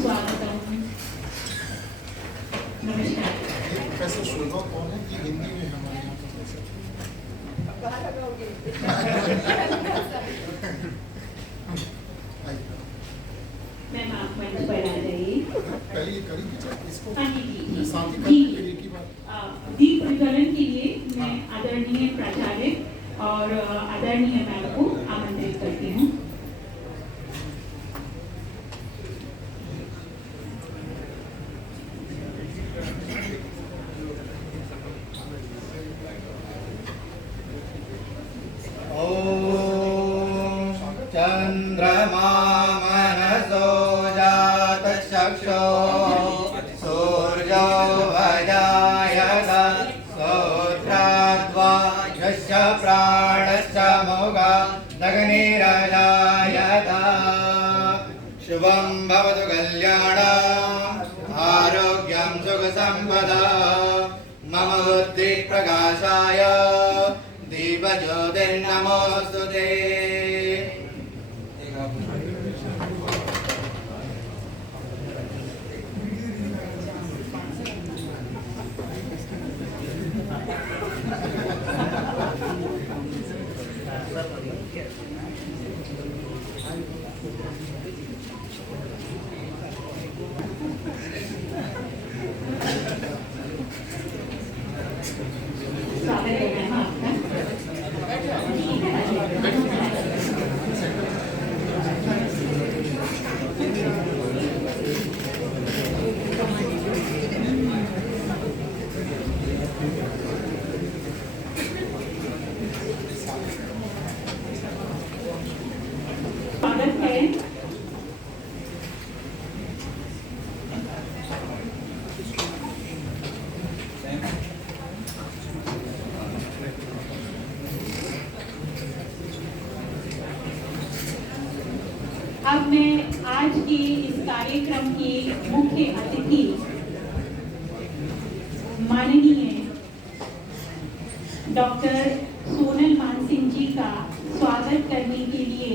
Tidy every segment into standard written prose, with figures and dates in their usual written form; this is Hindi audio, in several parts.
स्वागतम। नमस्कार। कैसे शोभा कौन है कि हिंदी में हमारे यहाँ पर कैसे मैम आप मंच पर आ जाइए। पहले ये करी इसको हाँ जी साथ ही जी फिर एक ही बार दीप प्रज्वलन के लिए मैं आदरणीय प्राचार्य और आदरणीय मैम को आमंत्रित करती हूँ। चंद्रमा मनसो जातचक्षो सूर्यो भजायत श्रोत्राद्वा यस्य प्राणश्च मोगा दग्निरजायत शुभं भवतु कल्याणम् आरोग्यं सुखसम्पदा मम बुद्धि प्रकाशाय दीपज्योतिर्नमोऽस्तुते। स्वागत है मैम आपका। स्वागत है अब मैं आज के इस कार्यक्रम की मुख्य अतिथि माननीय डॉक्टर सोनल मानसिंह जी का स्वागत करने के लिए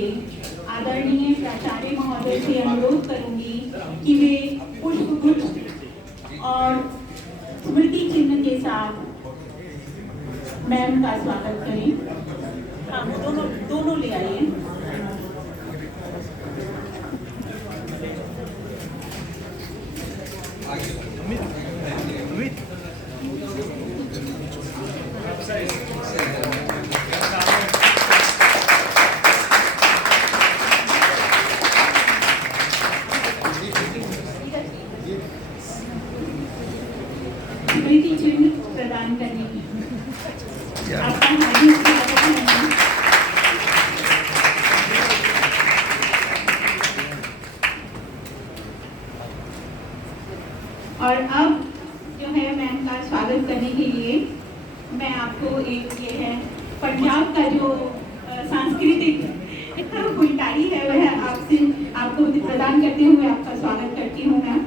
आदरणीय प्राचार्य महोदय से अनुरोध करूंगी कि वे पुष्पगुच्छ और स्मृति चिन्ह के साथ मैम का स्वागत करें। हाँ दोनों ले आइए। स्मृति चिन्ह प्रदान करने की आपका हार्दिक स्वागत है। और अब जो है मैम का स्वागत करने के लिए मैं आपको एक ये है पंजाब का जो सांस्कृतिक फुलकारी है वह आपको प्रदान करते हुए आपका स्वागत करती हूँ मैम।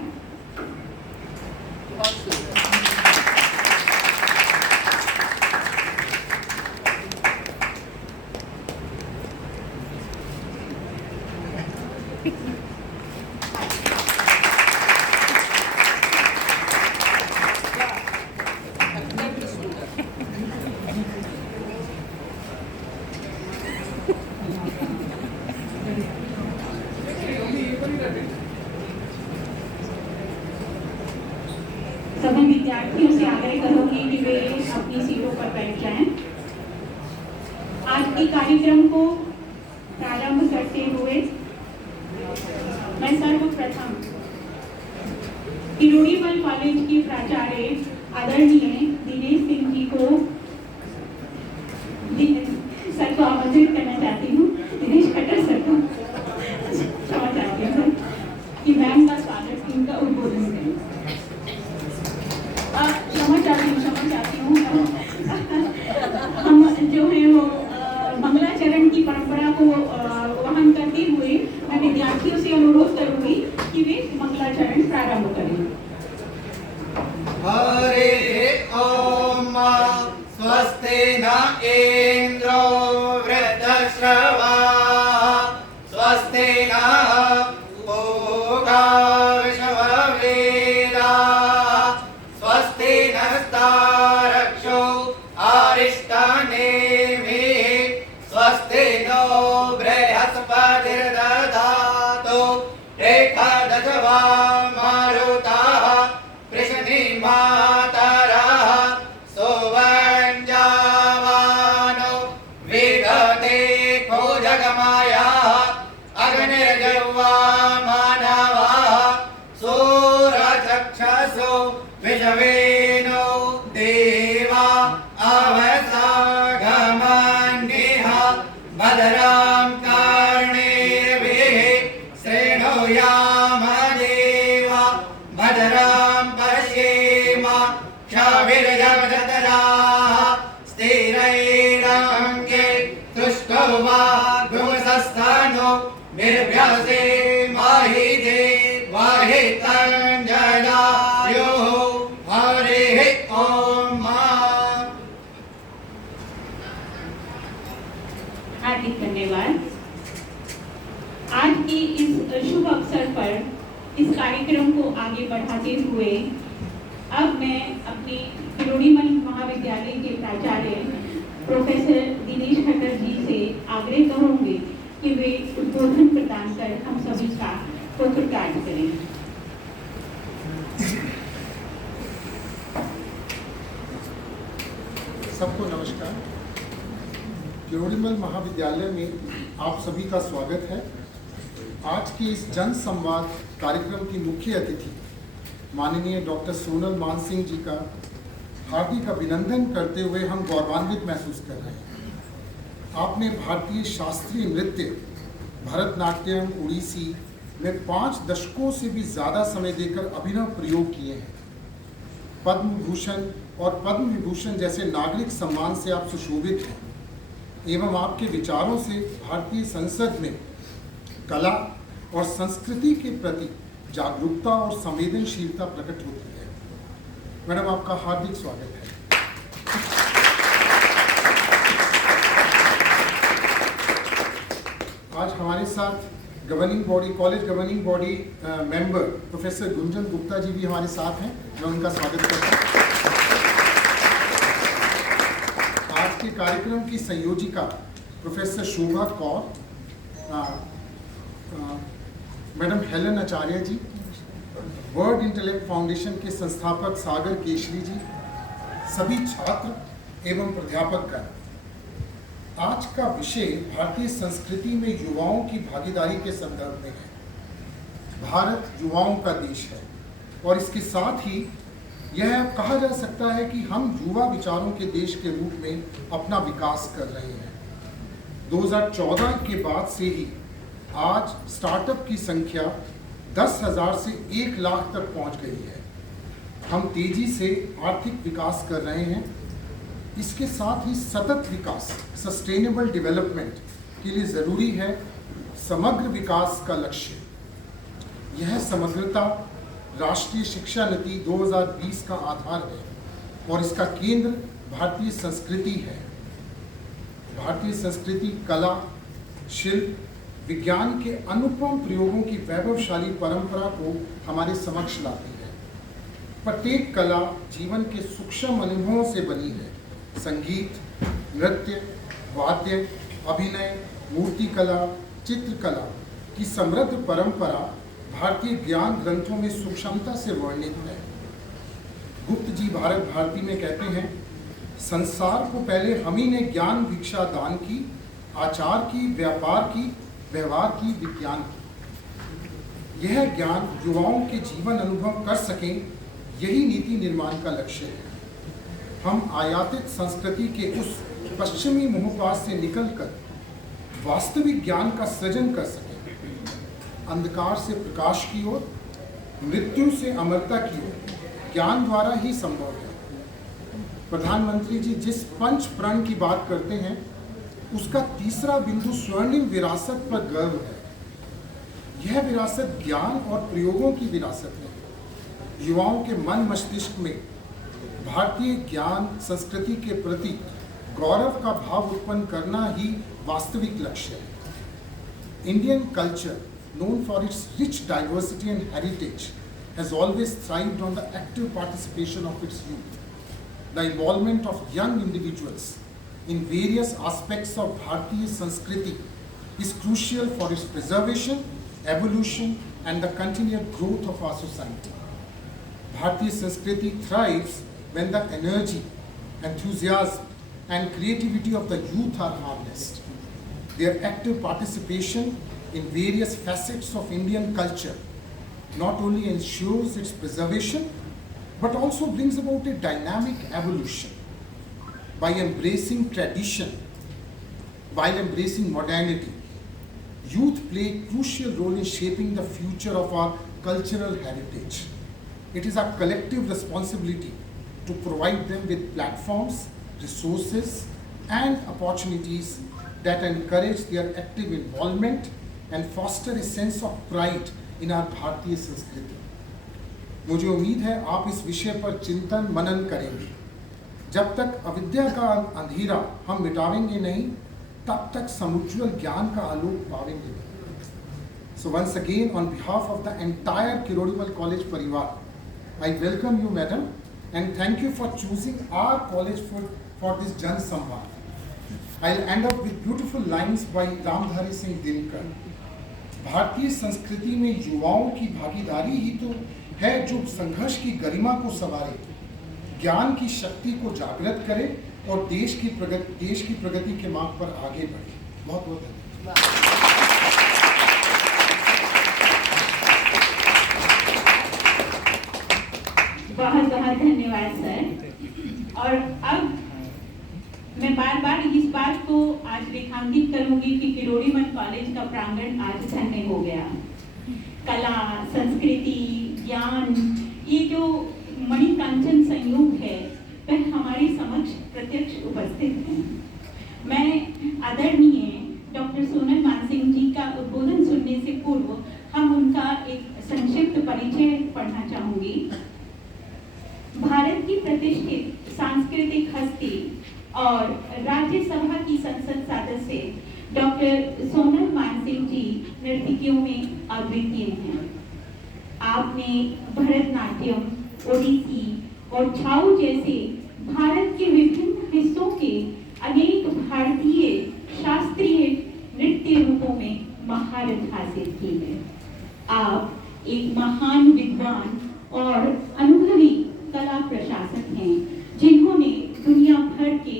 सभी विद्यार्थियों से आग्रह करूंगी कि वे अपनी सीटों पर बैठ जाएं। आज के कार्यक्रम को प्रारंभ करते हुए मैं सर्वप्रथम किरोड़ीमल कॉलेज के प्राचार्य आदरणीय दिनेश सिंह जी को सर को आमंत्रित करना चाहती हूँ। दिनेश खट्टर सर को क्षमा चाहती हूँ सर कि मैम का स्वागत इनका उद्बोधन करें। क्षमा चाहती हूँ हम जो है वो मंगलाचरण की परंपरा को वहन करते हुए मैं विद्यार्थियों से अनुरोध करूंगी कि वे मंगलाचरण प्रारंभ करें। हरे ओम स्वस्ति न इंद्रो वृद्धश्रवा स्वस्ति न पूषा एकादश वा मारुताः कृष्णीमातरः सुवञ्जावानो विदते खोजगमायाः अग्निर्जह्वा मानवाः सूरचक्षसो विषवेनो देवा अवसागमन्येह भद्रां कर्णेभिः शृणुयाम देवा भद्रां पश्येम क्षभिर्जगदराः स्थिरैरङ्गे तुष्टो वा गुंसस्थानो निर्भ्यसे माहिते वाहितञ्जनायोः हरिः ॐ हार्दिक धन्यवाद। आज की इस शुभ अवसर पर इस कार्यक्रम को आगे बढ़ाते हुए अब मैं अपने किरोड़ीमल महाविद्यालय के प्राचार्य प्रोफेसर दिनेश खट्टर जी से आग्रह करूंगी कि वे उद्बोधन प्रदान कर हम सभी का कृतार्थ करें। सबको नमस्कार। किरोड़ीमल महाविद्यालय में आप सभी का स्वागत है। आज के इस जन संवाद कार्यक्रम की मुख्य अतिथि माननीय डॉक्टर सोनल मानसिंह जी का हार्दिक अभिनंदन करते हुए हम गौरवान्वित महसूस कर रहे हैं। आपने भारतीय शास्त्रीय नृत्य भरतनाट्यम ओडिसी में 5 दशकों से भी ज़्यादा समय देकर अभिनव प्रयोग किए हैं। पद्म भूषण और पद्म विभूषण जैसे नागरिक सम्मान से आप सुशोभित हैं एवं आपके विचारों से भारतीय संसद में कला और संस्कृति के प्रति जागरूकता और संवेदनशीलता प्रकट होती है। मैडम, आपका हार्दिक स्वागत है। आज हमारे साथ governing body college governing body member professor Gunjan Gupta ji भी हमारे साथ हैं। मैं उनका स्वागत करता हूँ। आज के कार्यक्रम की संयोजिका प्रोफेसर शोभा कौर, मैडम हेलन आचार्य जी, वर्ड इंटेलेक्ट फाउंडेशन के संस्थापक सागर केशरी जी, सभी छात्र एवं प्राध्यापकगण। आज का विषय भारतीय संस्कृति में युवाओं की भागीदारी के संदर्भ में है। भारत युवाओं का देश है और इसके साथ ही यह कहा जा सकता है कि हम युवा विचारों के देश के रूप में अपना विकास कर रहे हैं। 2014 के बाद से ही आज स्टार्टअप की संख्या 10,000 से 1 लाख तक पहुंच गई है। हम तेजी से आर्थिक विकास कर रहे हैं। इसके साथ ही सतत विकास सस्टेनेबल डेवलपमेंट के लिए ज़रूरी है समग्र विकास का लक्ष्य। यह समग्रता राष्ट्रीय शिक्षा नीति 2020 का आधार है और इसका केंद्र भारतीय संस्कृति है। भारतीय संस्कृति कला, शिल्प, विज्ञान के अनुपम प्रयोगों की वैभवशाली परंपरा को हमारे समक्ष लाती है। प्रत्येक कला जीवन के सूक्ष्म अनुभवों से बनी है। संगीत, नृत्य, वाद्य, अभिनय, मूर्तिकला, चित्रकला की समृद्ध परंपरा भारतीय ज्ञान ग्रंथों में सूक्ष्मता से वर्णित है। गुप्त जी भारत भारती में कहते हैं, संसार को पहले हम ही ने ज्ञान भिक्षा दान की, आचार की, व्यापार की, व्यवहार की, विज्ञान की। यह ज्ञान युवाओं के जीवन अनुभव कर सकें, यही नीति निर्माण का लक्ष्य है। हम आयातित संस्कृति के उस पश्चिमी मोहपाश से निकलकर वास्तविक ज्ञान का सृजन कर सकें। अंधकार से प्रकाश की ओर, मृत्यु से अमरता की ओर ज्ञान द्वारा ही संभव है। प्रधानमंत्री जी जिस पंच प्रण की बात करते हैं, उसका तीसरा बिंदु स्वर्णिम विरासत पर गर्व है। यह विरासत ज्ञान और प्रयोगों की विरासत है। युवाओं के मन मस्तिष्क में भारतीय ज्ञान संस्कृति के प्रति गौरव का भाव उत्पन्न करना ही वास्तविक लक्ष्य है। Indian culture, known for its rich diversity and heritage, has always thrived on the active participation of its youth. The involvement of young individuals in various aspects of Bharatiya Sanskriti is crucial for its preservation, evolution and the continued growth of our society. Bharatiya Sanskriti thrives when the energy, enthusiasm, and creativity of the youth are harnessed. Their active participation in various facets of Indian culture not only ensures its preservation, but also brings about a dynamic evolution. By embracing tradition, while embracing modernity, youth play a crucial role in shaping the future of our cultural heritage. It is our collective responsibility to provide them with platforms, resources, and opportunities that encourage their active involvement and foster a sense of pride in our Bharatiya Sanskriti. मुझे उम्मीद है आप इस विषय पर चिंतन मनन करेंगे। जब तक अविद्या का अंधेरा हम मिटावेंगे नहीं, तब तक समुज्ज्वल ज्ञान का आलोक पावेंगे नहीं। So once again, on behalf of the entire Kirodimal College Parivar, I welcome you, madam, and thank you for choosing our college for this Jan Samvad. I'll end up with beautiful lines by Ramdhari Singh Dinkar. भारतीय संस्कृति में युवाओं की भागीदारी ही तो है जो संघर्ष की गरिमा को संवारे, ज्ञान की शक्ति को जागृत करे और देश की प्रगति के मार्ग पर आगे बढ़े। बहुत बहुत धन्यवाद। बहुत बहुत धन्यवाद सर। और अब मैं बार बार इस बात को आज रेखांकित करूंगी कि किरोड़ीमल कॉलेज का प्रांगण आज धन्य हो गया। कला, संस्कृति, ज्ञान, ये जो मणिकांचन संयोग है वह हमारे समक्ष प्रत्यक्ष उपस्थित है। मैं आदरणीय डॉक्टर सोनल मानसिंह जी का उद्बोधन सुनने से पूर्व हम उनका एक संक्षिप्त परिचय पढ़ना चाहूंगी। भारत की प्रतिष्ठित सांस्कृतिक हस्ती और राज्यसभा की संसद सदस्य डॉक्टर सोनल मानसिंह जी नर्तकियों में अद्वितीय हैं। आपने भरतनाट्यम, ओडिसी और छाऊ जैसे भारत के विभिन्न हिस्सों के अनेक भारतीय शास्त्रीय नृत्य रूपों में महारत हासिल की है। आप एक महान विद्वान और अनुभवी कला प्रशासक हैं, जिन्होंने दुनिया भर के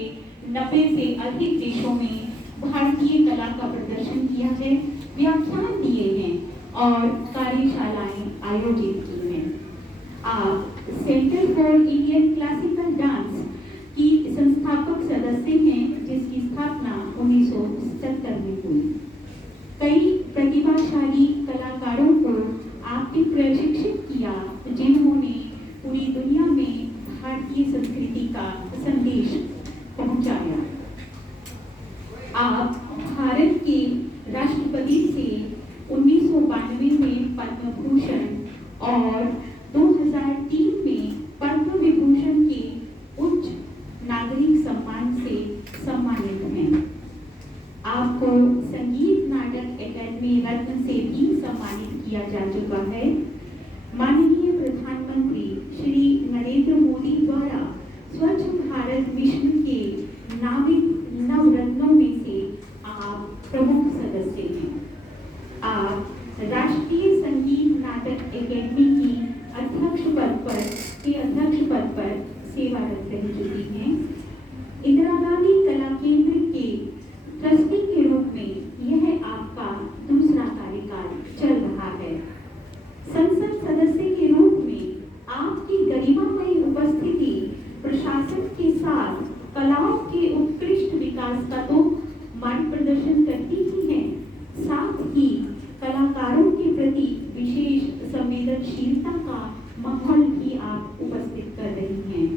90 से अधिक देशों में भारतीय कला का प्रदर्शन किया है, व्याख्यान दिए हैं और कार्यशालाएं आयोजित की हैं। आप centre for Indian classical dance की संस्थापक सदस्य हैं, जिसकी स्थापना 1970 में हुई। कई प्रतिभाशाली कलाकारों को आपने प्रशिक्षित किया, जिन्होंने पूरी दुनिया में भारतीय संस्कृति का संदेश पहुंचाया। आप भारत के राष्ट्रपति से 1992 में पद्म भूषण और 2003 में पद्म विभूषण के उच्च नागरिक सम्मान से सम्मानित हैं। आपको संगीत नाटक अकादमी रत्न से भी सम्मानित किया जा चुका है। माननीय प्रधानमंत्री श्री नरेंद्र मोदी द्वारा स्वच्छ भारत मिशन के नामित नवरत्नों में से आप प्रमुख सदस्य हैं। आप राष्ट्रीय संगीत नाटक अकादमी की अध्यक्ष पद पर सेवारत रह चुकी हैं। इंदिरा गांधी कला केंद्र के ट्रस्टी के रूप में यह आपका दूसरा कार्यकाल चल रहा है। संसद सदस्य के रूप में आपकी गरिमामयी उपस्थिति प्रशासन के साथ कलाओं के उत्कृष्ट विकास का तो मार्ग प्रदर्शन करती ही है, साथ ही कलाकारों के प्रति विशेष संवेदनशीलता का माहौल भी आप उपस्थित कर रही हैं।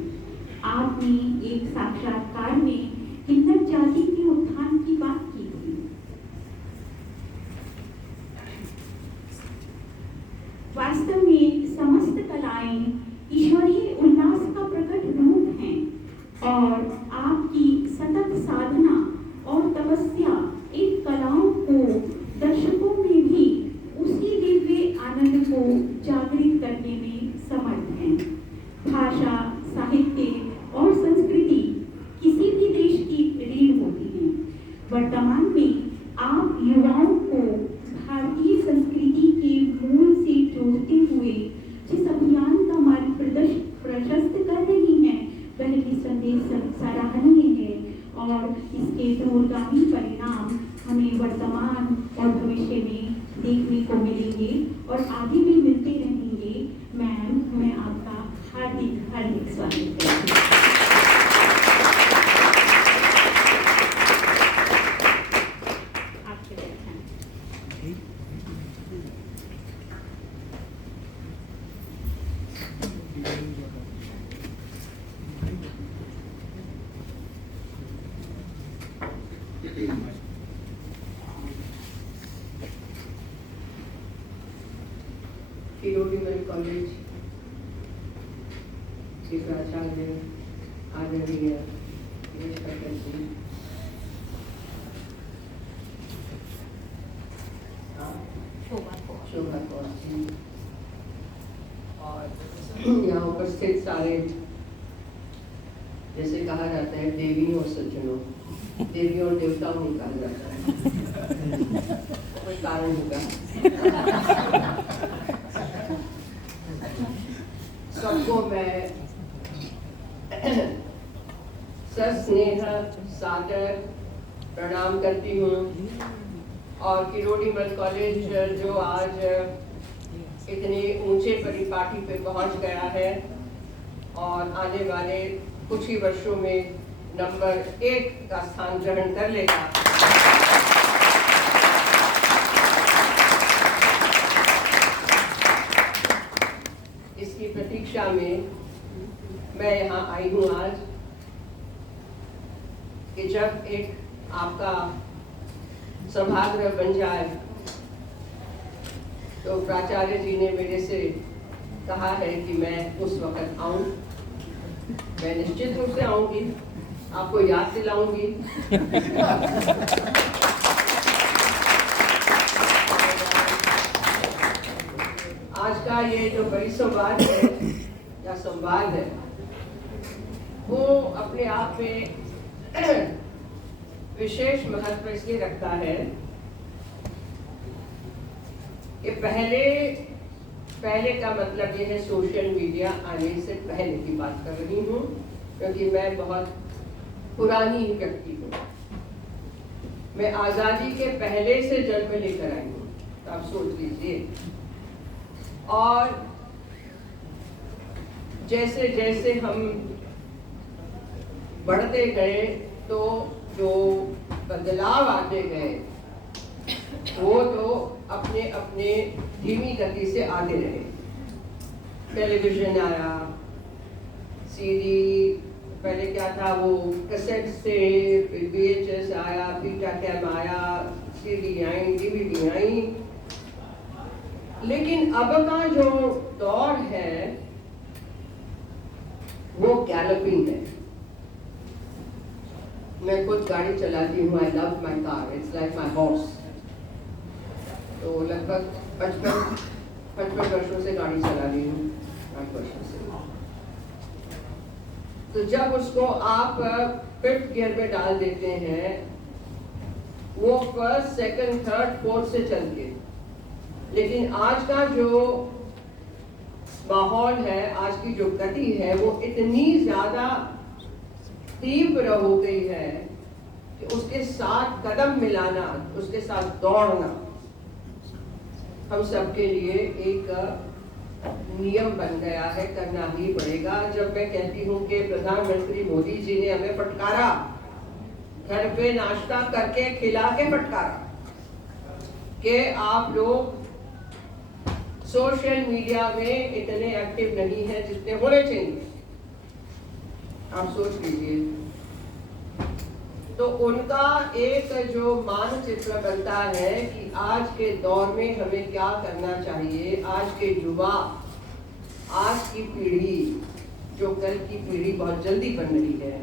आपने एक साक्षात्कार में किन्नर जाति के उत्थान की बात की थी। वास्तव में समस्त कलाएं ईश्वरीय उल्लास का प्रकट रूप हैं और आपकी सतत साधना और तपस्या इन कलाओं को दर्शकों में भी उसी दिव्य आनंद को जागृत करने में समर्थ हैं। भाषा, साहित्य और संस्कृति किसी भी देश की रीढ़ होती है। वर्तमान में आप युवाओं को भारतीय संस्कृति के मूल जोड़ते हुए जिस अभियान का मार्ग प्रशस्त कर रही हैं, वह भी संदेश सराहनीय है और इसके दूरगामी परिणाम हमें वर्तमान और भविष्य में देखने को मिलेंगे और आगे भी मिलते रहेंगे। मैम, मैं आपका हार्दिक हार्दिक स्वागत करती हूँ। किरोड़ीमल कॉलेज के प्राचार्य आदरणीय दिनेश कक्कड़ जी, शोभा कौर जी और यहाँ उपस्थित सारे, जैसे कहा जाता है देवियों और सज्जनों, देवियों और देवताओं में कहा जाता है, कोई कारण होगा। सबको मैं सस्नेह सादर प्रणाम करती हूँ और किरोड़ीमल कॉलेज जो आज इतने ऊंचे परिपाटी पे पहुँच गया है और आने वाले कुछ ही वर्षों में नंबर 1 का स्थान ग्रहण कर लेगा, इसकी प्रतीक्षा में मैं यहाँ आई हूँ आज कि जब एक आपका सभागृह बन जाए तो प्राचार्य जी ने मेरे से कहा है कि मैं उस वक्त आऊं। मैं निश्चित रूप से आऊंगी, आपको याद दिलाऊंगी। आज का ये जो परिसंवाद है या संवाद है वो अपने आप में विशेष महत्व इसलिए रखता है कि पहले का मतलब ये है सोशल मीडिया आने से पहले की बात कर रही हूँ, क्योंकि मैं बहुत पुरानी व्यक्ति हूँ। मैं आज़ादी के पहले से जन्म लेकर आई हूँ, तो आप सोच लीजिए। और जैसे जैसे हम बढ़ते गए तो जो बदलाव आते गए वो तो अपने अपने धीमी गति से आते रहे। टेलीविजन आया, सीडी, पहले क्या था वो कैसेट से, VHS आया, बीटाकैम आया, सीडी आई, डीवीडी आई। लेकिन अब का जो दौर है वो गैलपिंग है। मैं खुद गाड़ी चलाती हूँ, I love my car, it's like my horse. तो लगभग 55 वर्षों से गाड़ी चला रही हूँ, 8 वर्षों से। तो जब उसको आप 5th गियर में डाल देते हैं, वो 1st, 2nd, 3rd, 4th से चलती है। लेकिन आज का जो माहौल है, आज की जो गति है, वो इतनी ज्यादा तीव्र हो गई है कि उसके साथ कदम मिलाना, उसके साथ दौड़ना हम सबके लिए एक नियम बन गया है, करना ही पड़ेगा। जब मैं कहती हूँ कि प्रधानमंत्री मोदी जी ने हमें फटकारा, घर पे नाश्ता करके खिला के फटकारा कि आप लोग सोशल मीडिया में इतने एक्टिव नहीं है जितने होने चाहिए, आप सोच लीजिए। तो उनका एक जो मानचित्र बनता है कि आज के दौर में हमें क्या करना चाहिए। आज के युवा, आज की पीढ़ी, जो कल की पीढ़ी बहुत जल्दी बन रही है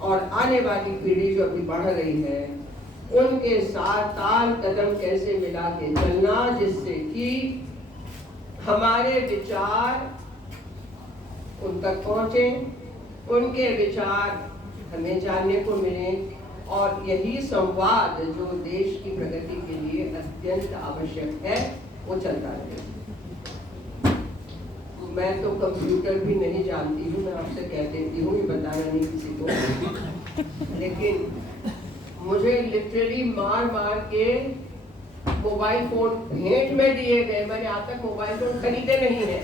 और आने वाली पीढ़ी जो अभी बढ़ रही है, उनके साथ ताल कदम कैसे मिला के चलना, जिससे कि हमारे विचार उन तक पहुंचे, उनके विचार हमें जानने को मिले, और यही संवाद जो देश की प्रगति के लिए अत्यंत आवश्यक है वो चलता रहे। मैं तो कंप्यूटर भी नहीं जानती हूँ, मैं आपसे कह देती हूँ, ये बताना नहीं किसी को। लेकिन मुझे लिटरली मार मार के मोबाइल फोन भेंट में दिए गए। मैंने आज तक मोबाइल फोन खरीदे नहीं है।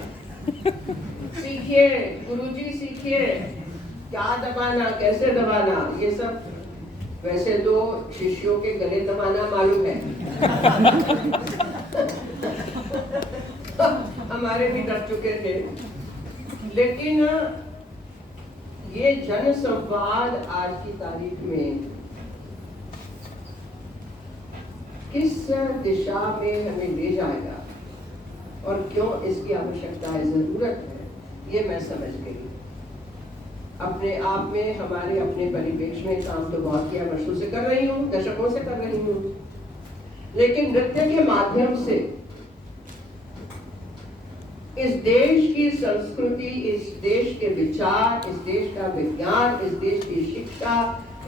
सीखिए गुरुजी, सीखिए क्या दबाना, कैसे दबाना, ये सब वैसे तो शिष्यों के गले दबाना मालूम है। हमारे भी डर चुके थे, लेकिन ये जन संवाद आज की तारीख में किस दिशा में हमें ले जाएगा और क्यों इसकी आवश्यकता है, जरूरत है, ये मैं समझ गई। अपने आप में हमारे अपने परिवेश में काम तो बहुत किया, वर्षों से कर रही हूँ, दशकों से कर रही हूँ, लेकिन नृत्य के माध्यम से इस देश की संस्कृति, इस देश के विचार, इस देश का विज्ञान, इस देश की शिक्षा,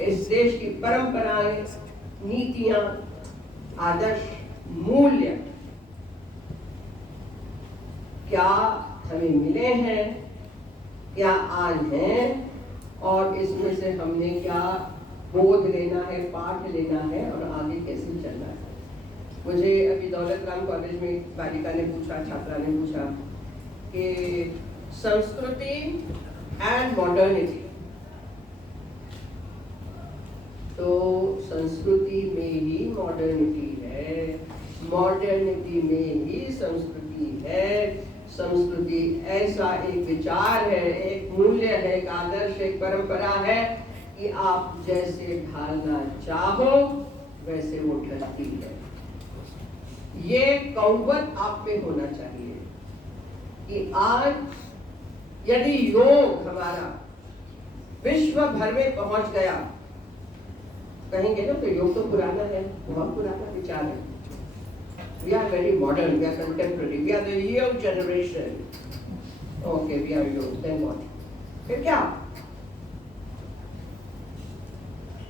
इस देश की परंपराएं, नीतियां, आदर्श, मूल्य क्या हमें मिले हैं, क्या आज हैं, और इसमें से हमने क्या बोध लेना है, पाठ लेना है और आगे कैसे चलना है। मुझे अभी दौलत राम कॉलेज में एक बालिका ने पूछा, छात्रा ने पूछा कि संस्कृति एंड मॉडर्निटी, तो संस्कृति में ही मॉडर्निटी है, मॉडर्निटी में ही संस्कृति है। संस्कृति ऐसा एक विचार है, एक मूल्य है, एक आदर्श, एक परंपरा है कि आप जैसे ढालना चाहो वैसे वो ढलती है। ये कौवत आप में होना चाहिए कि आज यदि योग हमारा विश्व भर में पहुंच गया, कहेंगे ना तो योग तो पुराना है, बहुत पुराना विचार है। We are very modern, we are contemporary, we are the young generation. Okay, we are young, then what? फिर क्या?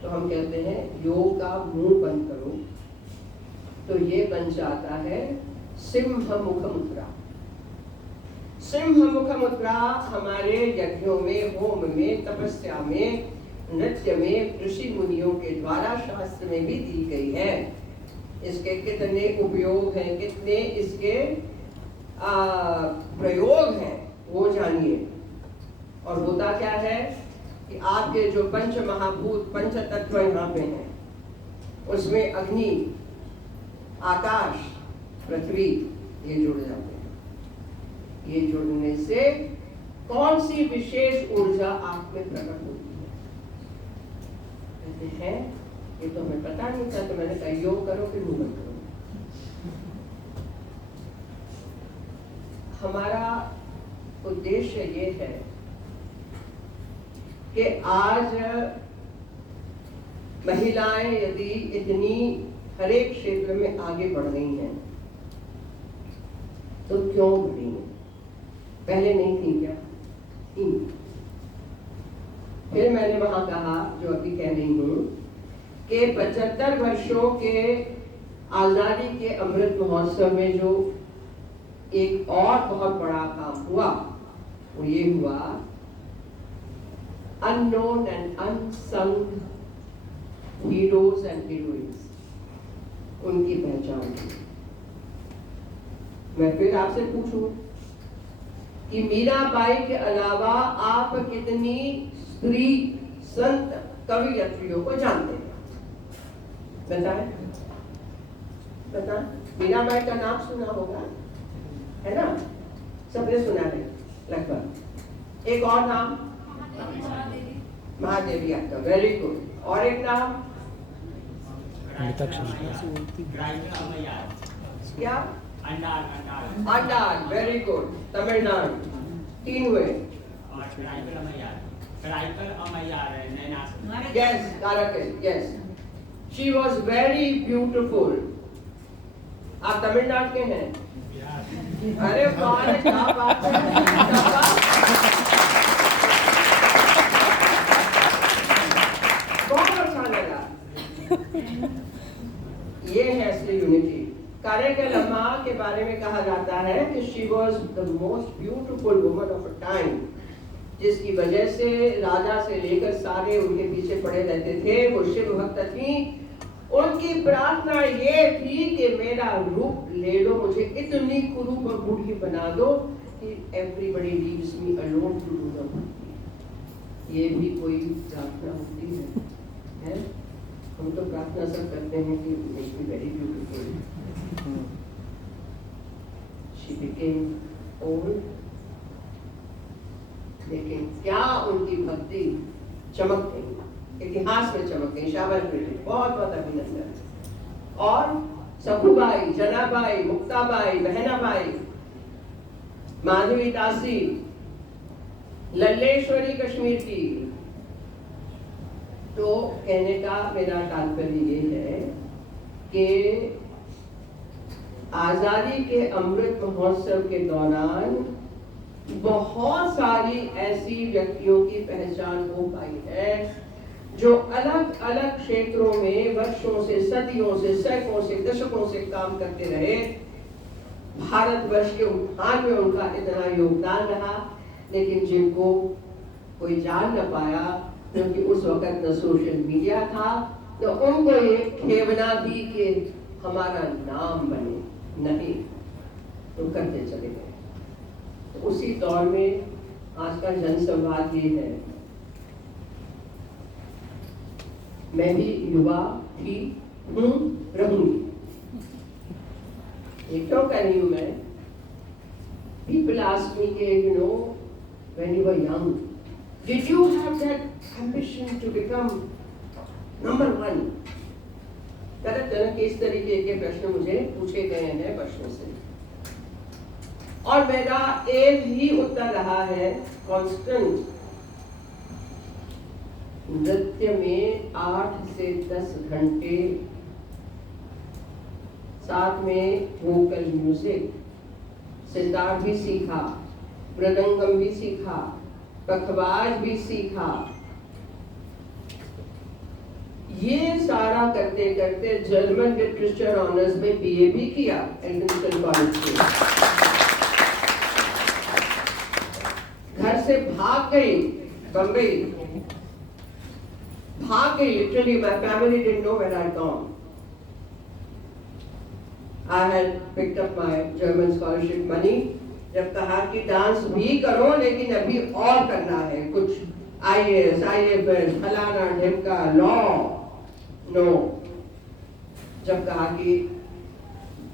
तो हम कहते हैं योग का मुंह बंद करो, तो ये बन जाता है सिंह मुख मुद्रा। सिंह मुख मुद्रा हमारे यज्ञों में, होम में, तपस्या में, नृत्य में, ऋषि मुनियों के द्वारा शास्त्र में भी दी गई है। इसके कितने उपयोग हैं, कितने इसके प्रयोग हैं, वो जानिए। और होता क्या है कि आपके जो पंच महाभूत, पंच तत्व यहाँ पे हैं, उसमें अग्नि, आकाश, पृथ्वी, ये जुड़ जाते हैं। ये जुड़ने से कौन सी विशेष ऊर्जा आप में प्रकट होती है? कहते हैं ये तो हमें पता नहीं था, तो मैंने कहा योग करो फिर मुंह बंद करो। हमारा उद्देश्य ये है कि आज महिलाएं यदि इतनी हर एक क्षेत्र में आगे बढ़ रही हैं, तो क्यों बढ़ी हैं? पहले नहीं थी क्या? फिर मैंने वहां कहा, जो अभी कह रही हूं, कि 75 वर्षों के आजादी के अमृत महोत्सव में जो एक और बहुत बड़ा काम हुआ, वो ये हुआ unknown and unsung heroes and heroines, उनकी पहचान की। मैं फिर आपसे पूछूं कि मीराबाई के अलावा आप कितनी स्त्री संत कवियत्रियों को जानते हैं? बताएं, बताएं। मीराबाई का नाम सुना होगा, है ना? सबने सुना है लगभग। एक और नाम महादेवी आपका, वेरी गुड। और एक नाम क्या? Under, very good, Tamil Nadu. 3 हुए। Yes, Karkal, yes. She was very beautiful. आप तमिलनाडु के हैं? अरे वाह, क्या बात है, क्या बात। बहुत अच्छा लगा। ये है असली यूनिटी। कार्यकल अम्मा के बारे में कहा जाता है कि she was the most beautiful woman of her time, जिसकी वजह से राजा से लेकर सारे उनके पीछे पड़े रहते थे। वो शिव भक्त थी। उनकी प्रार्थना ये थी कि मेरा रूप ले लो, मुझे इतनी कुरूप और बूढ़ी बना दो कि everybody leaves me alone to do the work। ये भी कोई प्रार्थना होती है? हम तो प्रार्थना सब करते हैं कि make me very beautiful। She became old, लेकिन क्या उनकी भक्ति चमक गई, इतिहास में चमक गई। शाबाश बेटे, बहुत बहुत अभिनंदन। और सखुबाई, जनाबाई, मुक्ताबाई, बहनाबाई, माधवी दासी, लल्लेश्वरी कश्मीर की। तो कहने का मेरा तात्पर्य ये है कि आजादी के अमृत महोत्सव के दौरान बहुत सारी ऐसी व्यक्तियों की पहचान हो पाई है जो अलग अलग क्षेत्रों में वर्षों से, सदियों से, सैकड़ों से, दशकों से काम करते रहे। भारतवर्ष के उत्थान में उनका इतना योगदान रहा, लेकिन जिनको कोई जान न पाया, क्योंकि उस वक्त न सोशल मीडिया था, तो उनको ये खेवना थी कि हमारा नाम बने। नहीं, तो करते चले गए। तो उसी दौर में आज का जनसंवाद ये है। मैं भी युवा थी, हूँ, रहूंगी। ये क्यों कह रही हूँ मैं? People ask me, you know, when you were young, did you have that ambition to become number one? तरह तरह के इस तरीके के प्रश्न मुझे पूछे गए हैं वर्षों से, और मेरा एक ही उत्तर रहा है कांस्टेंट। नृत्य में 8 से 10 घंटे, साथ में वोकल म्यूजिक, सितार भी सीखा, मृदंगम भी सीखा, पखवाज भी सीखा। ये सारा करते करते जर्मन लिटरेचर ऑनर्स में बीए भी किया एल्फिंस्टन कॉलेज से। घर से भाग गई बम्बई, भाग गई literally. My family didn't know where I gone. I had picked up my German scholarship money। जब कहा कि डांस भी करो, लेकिन अभी और करना है कुछ, IAS, IFS, फलाना ढिमका, लॉ, नो। जब कहा कि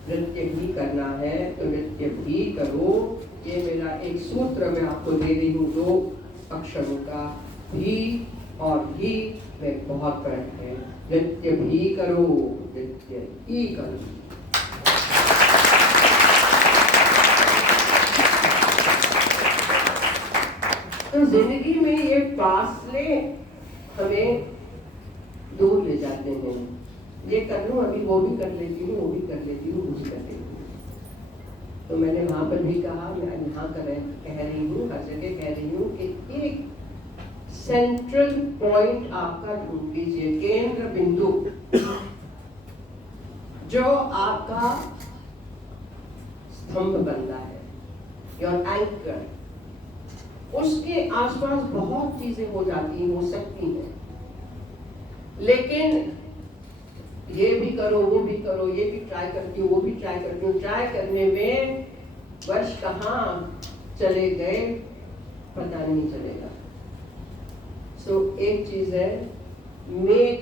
नृत्य भी करना है तो नृत्य भी करो। ये मेरा एक सूत्र मैं आपको दे रही हूँ, 2 अक्षरों का, भी और ही में बहुत फर्क है। नृत्य भी करो, नृत्य ही करो। तो जिंदगी में ये फासले हमें दूर ले जाते हैं। ये कर लूं, अभी वो भी कर लेती हूँ, वो भी कर लेती हूँ, वो भी कर लेती हूँ। तो मैंने वहां पर भी कहा, मैं यहाँ कह रही हूँ, हर जगह कह रही हूँ कि एक सेंट्रल पॉइंट आपका ढूंढ लीजिए, केंद्र बिंदु, जो आपका स्तंभ बनता है, योर एंकर। उसके आसपास बहुत चीजें हो जाती, हो सकती हैं, लेकिन ये भी करो, वो भी करो, ये भी ट्राई करती हूँ, वो भी ट्राई करती हूँ। ट्राई करने में वर्ष कहाँ चले गए पता नहीं चलेगा। सो एक चीज है, मेक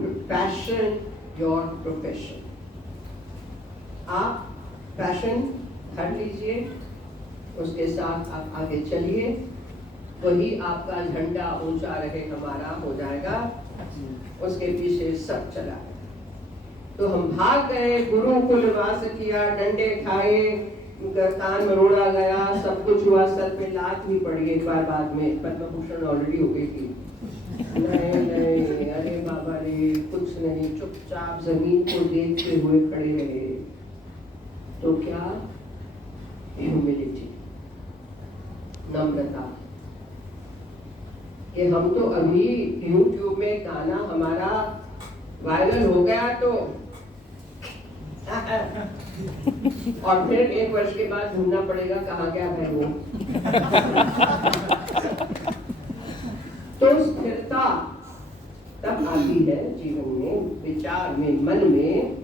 पैशन योर प्रोफेशन। आप पैशन धर लीजिए, उसके साथ आप आगे चलिए, वही आपका झंडा ऊंचा रहे, हमारा हो जाएगा। उसके पीछे सब चला। तो हम भाग गए, गुरुकुल वास किया, डंडे खाए, कान मरोड़ा गया, सब कुछ हुआ, सर पे लात भी पड़ी एक बार, बाद में पद्म भूषण ऑलरेडी हो गई थी। नहीं नहीं, अरे बाबा रे, कुछ नहीं, चुपचाप जमीन को देखते हुए खड़े रहे। तो क्या? ह्यूमिलिटी, नम्रता। कि हम तो अभी YouTube में गाना हमारा वायरल हो गया तो और फिर 1 वर्ष के बाद ढूंढना पड़ेगा कहाँ गया है वो। तो स्थिरता तब आती है जीवन में, विचार में, मन में,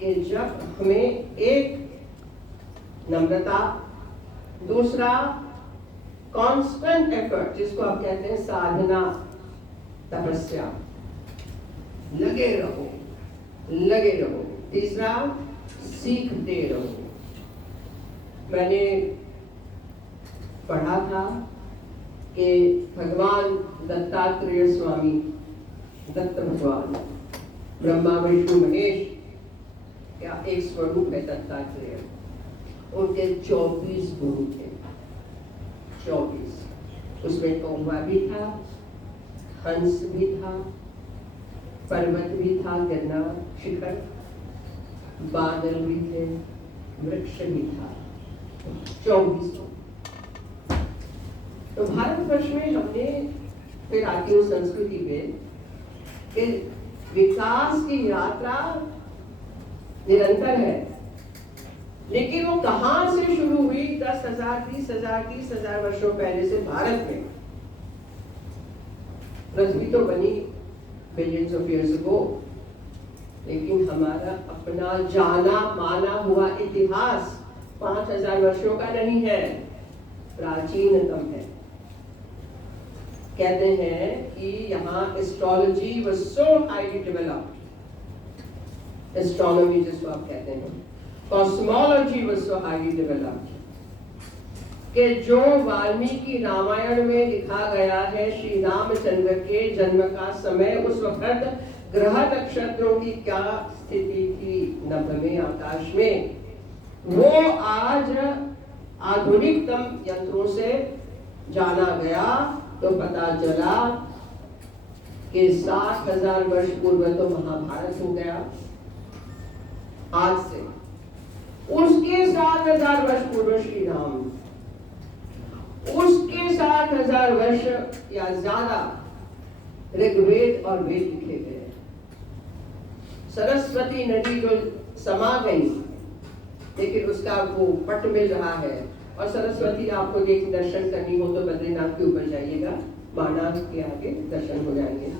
कि जब हमें एक नम्रता, दूसरा कांस्टेंट एफर्ट, जिसको आप कहते हैं साधना, तपस्या, लगे रहो, लगे रहो, तीसरा सीखते रहो। मैंने पढ़ा था कि भगवान दत्तात्रेय स्वामी, दत्त भगवान, ब्रह्मा विष्णु महेश का एक स्वरूप है दत्तात्रेय। उनके 24 गुरु थे, 24। उसमें कौवा भी था, हंस भी था, पर्वत भी था, गिरना शिखर, बादल भी थे, वृक्ष भी था, 24। तो भारतवर्ष में हमने फिर आती हूँ संस्कृति पे कि विकास की यात्रा निरंतर है, लेकिन वो कहां से शुरू हुई? 10,000, 30,000, 30,000 वर्षों पहले से भारत में। पृथ्वी तो बनी बिलियंस ऑफ ईयर्स अगो, लेकिन हमारा अपना जाना माना हुआ इतिहास 5,000 वर्षों का नहीं है, प्राचीनतम है। कहते हैं कि यहाँ astrology was so highly developed, astronomy जिसको आप कहते हैं, cosmology was so highly developed, कि जो वाल्मीकि रामायण में लिखा गया है श्री रामचंद्र के जन्म का समय, उस वक्त ग्रह नक्षत्रों की क्या स्थिति थी नभमें आकाश में, वो आज आधुनिकतम यंत्रों से जाना गया। तो पता चला कि 60,000 वर्ष पूर्व तो महाभारत हो गया आज से, उसके 7,000 वर्ष पूर्व श्री राम, उसके 60,000 वर्ष या ज्यादा ऋग्वेद और वेद लिखे गए। सरस्वती नदी जो समा गई, लेकिन उसका वो पट मिल रहा है। और सरस्वती आपको देख दर्शन करनी हो तो बद्रीनाथ के ऊपर जाइएगा, बाणा के आगे दर्शन हो जाएंगे।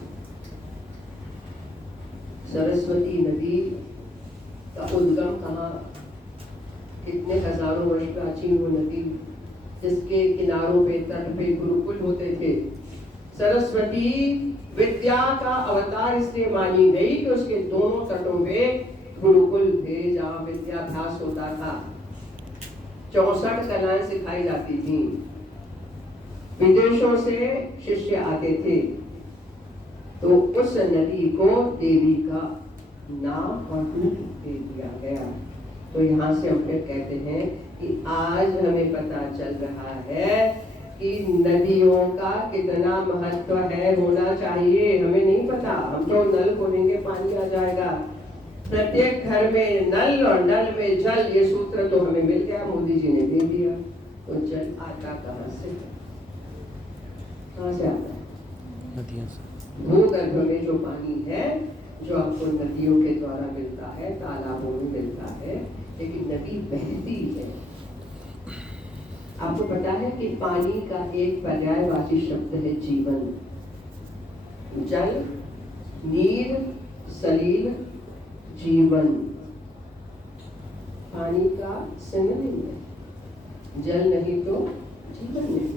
सरस्वती नदी का उद्गम कहाँ, कितने हजारों वर्ष प्राचीन वो नदी, जिसके किनारों पे, तट पे गुरुकुल होते थे। सरस्वती विद्या का अवतार इसलिए मानी गई कि उसके दोनों तटों पे गुरुकुल थे जहाँ विद्याभ्यास होता था। 64 कलाएं सिखाई जाती थी, विदेशों से शिष्य आते थे। तो उस नदी को देवी का नाम और रूप दे दिया गया। तो यहाँ से हम फिर कहते हैं कि आज हमें पता चल रहा है कि नदियों का कितना महत्व है, होना चाहिए। हमें नहीं पता, हम तो नल खोलेंगे पानी आ जाएगा। प्रत्येक घर में नल और नल में जल, ये सूत्र तो हमें मिल गया, मोदी जी ने दे दिया। तो जल आता कहाँ से? कहाँ से आता है? नदियों से। भूगर्भ में जो पानी है, जो आपको नदियों के द्वारा मिलता है, तालाबों में मिलता है, लेकिन नदी बहती है। आपको पता है कि पानी का एक पर्यायवाची शब्द है जीवन। जल, नीर, सलील, जीवन पानी का सिनोनिम है। जल नहीं तो जीवन नहीं।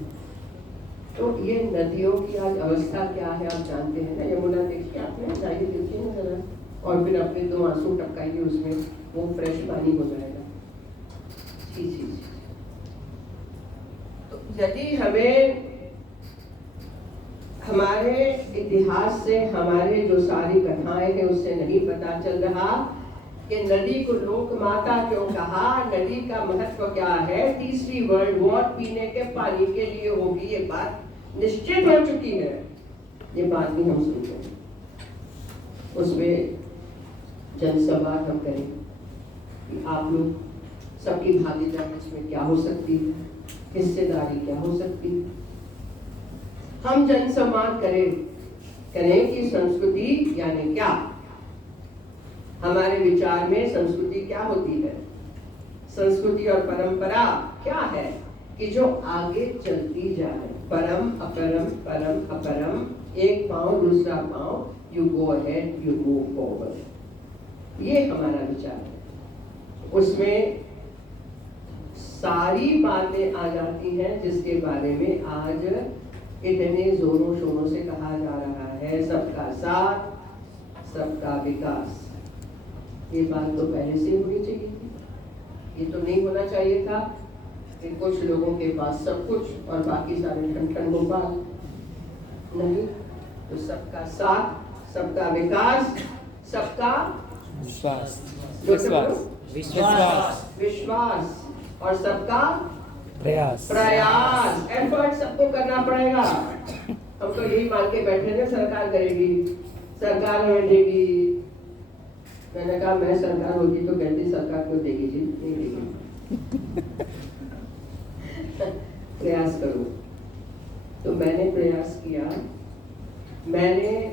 तो ये नदियों की आज अवस्था क्या है आप जानते हैं ना। यमुना देखिए आपने, जाइए देखिए ना जरा, और फिर अपने 2 आंसू टपकाइए उसमें, वो फ्रेश पानी हो जाएगा। जी जी जी। तो यदि हमें हमारे इतिहास से, हमारे जो सारी कथाएं हैं उससे नहीं पता चल रहा कि नदी को लोक माता क्यों कहा, नदी का महत्व क्या है, तीसरी वर्ल्ड वॉर पीने के पानी के लिए होगी, ये बात निश्चित हो चुकी है। ये बात भी हम सुनते हैं, उसमें जनसंवाद हम करें कि आप लोग सबकी भागीदारी इसमें क्या हो सकती है, हिस्सेदारी क्या हो सकती है। हम जनसंवाद करें कि संस्कृति यानी क्या, हमारे विचार में संस्कृति क्या होती है। संस्कृति और परंपरा क्या है कि जो आगे चलती जाए, परम अपरम परम अपरम, एक पांव दूसरा पांव, you go ahead, you move forward, ये हमारा विचार है। उसमें सारी बातें आ जाती हैं जिसके बारे में आज इतने जोरों शोरों से कहा जा रहा है, सबका साथ सबका विकास। ये बात तो पहले से होनी चाहिए थी, ये तो नहीं होना चाहिए था कि कुछ लोगों के पास सब कुछ और बाकी सारे ठन गोपाल नहीं। तो सबका साथ सबका विकास, सबका विश्वास विश्वास और सबका प्रयास प्रयास, एफर्ट सबको करना पड़ेगा। हम तो यही मान के बैठे ना सरकार करेगी, सरकार हमें देगी। मैंने कहा मैं सरकार होगी तो कहती सरकार क्यों देगी जी, नहीं देगी। प्रयास करो। तो मैंने प्रयास किया, मैंने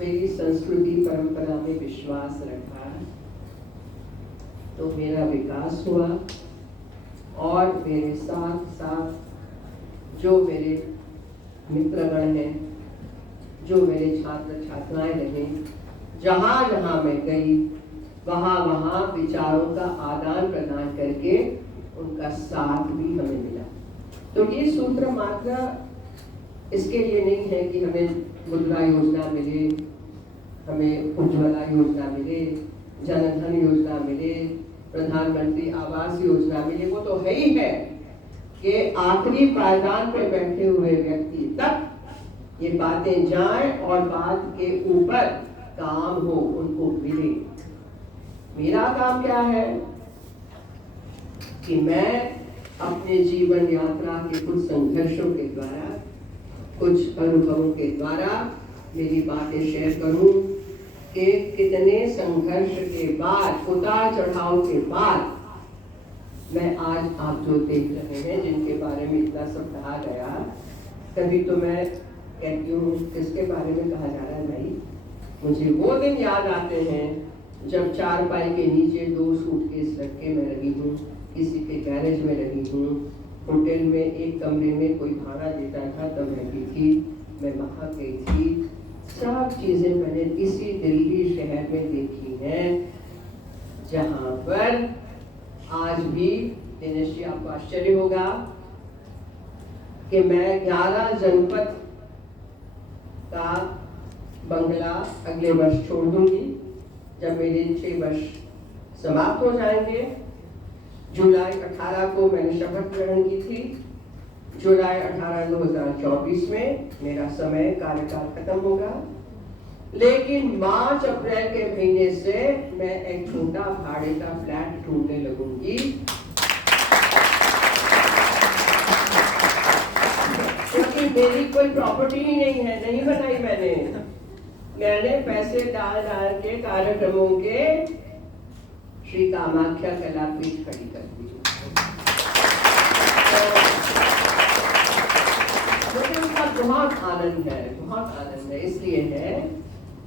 मेरी संस्कृति परंपरा में विश्वास रखा, तो मेरा विकास हुआ। और मेरे साथ साथ जो मेरे मित्रगण हैं, जो मेरे छात्र छात्राएं रहे, जहाँ जहाँ मैं गई वहाँ वहाँ विचारों का आदान प्रदान करके उनका साथ भी हमें मिला। तो ये सूत्र मात्र इसके लिए नहीं है कि हमें मुद्रा योजना मिले, हमें उज्ज्वला योजना मिले, जनधन योजना मिले, प्रधानमंत्री आवास योजना मिले, वो तो है ही है कि आखिरी पायदान पे बैठे हुए व्यक्ति तक ये बातें जाएं और बात के ऊपर काम हो, उनको मिले। मेरा काम क्या है कि मैं अपने जीवन यात्रा के कुछ संघर्षों के द्वारा, कुछ अनुभवों के द्वारा मेरी बातें शेयर करूं कि कितने संघर्ष के बाद, उतार चढ़ाव के बाद मैं आज आप जो देख रहे हैं, जिनके बारे में इतना सब कहा गया, कभी तो मैं कहती हूँ किसके बारे में कहा जा रहा है भाई। मुझे वो दिन याद आते हैं जब चारपाई के नीचे 2 सूटकेस रख के मैं रही हूँ, किसी के गैरेज में रही हूँ, होटल में एक कमरे में कोई भाड़ा देता था तब रहती थी, मैं वहाँ गई थी। सब चीजें मैंने इसी दिल्ली शहर में देखी हैं, जहाँ पर आज भी दिनेश जी आपको आश्चर्य होगा कि मैं 11 जनपद का बंगला अगले वर्ष छोड़ दूंगी, जब मेरे 6 वर्ष समाप्त हो जाएंगे। जुलाई 18 को मैंने शपथ ग्रहण की थी, जुलाई 18 2024 में मेरा समय कार्यकाल खत्म होगा, लेकिन मार्च अप्रैल के महीने से मैं एक छोटा भाड़े का फ्लैट ढूंढने लगूंगी, क्योंकि मेरी कोई प्रॉपर्टी ही नहीं है, नहीं बनाई मैंने पैसे डाल के कार्यक्रमों के श्री कामाख्या कलापीठ खड़ी कर दी। मुझे उसका बहुत आनंद है, बहुत आनंद है। इसलिए है,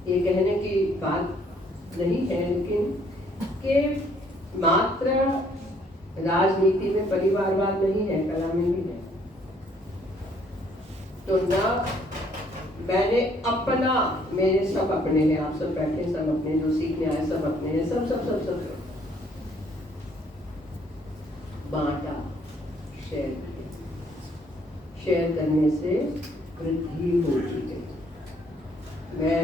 ये कहने की बात नहीं है, लेकिन कि मात्र राजनीति में परिवारवाद नहीं है, कला में भी है। तो ना मैंने अपना, मेरे सब अपने हैं, आप सब बैठे सब अपने, जो सीखने आए सब अपने हैं, सब सब सब सब बांटा, शेयर करने से वृद्धि होती गई। मैं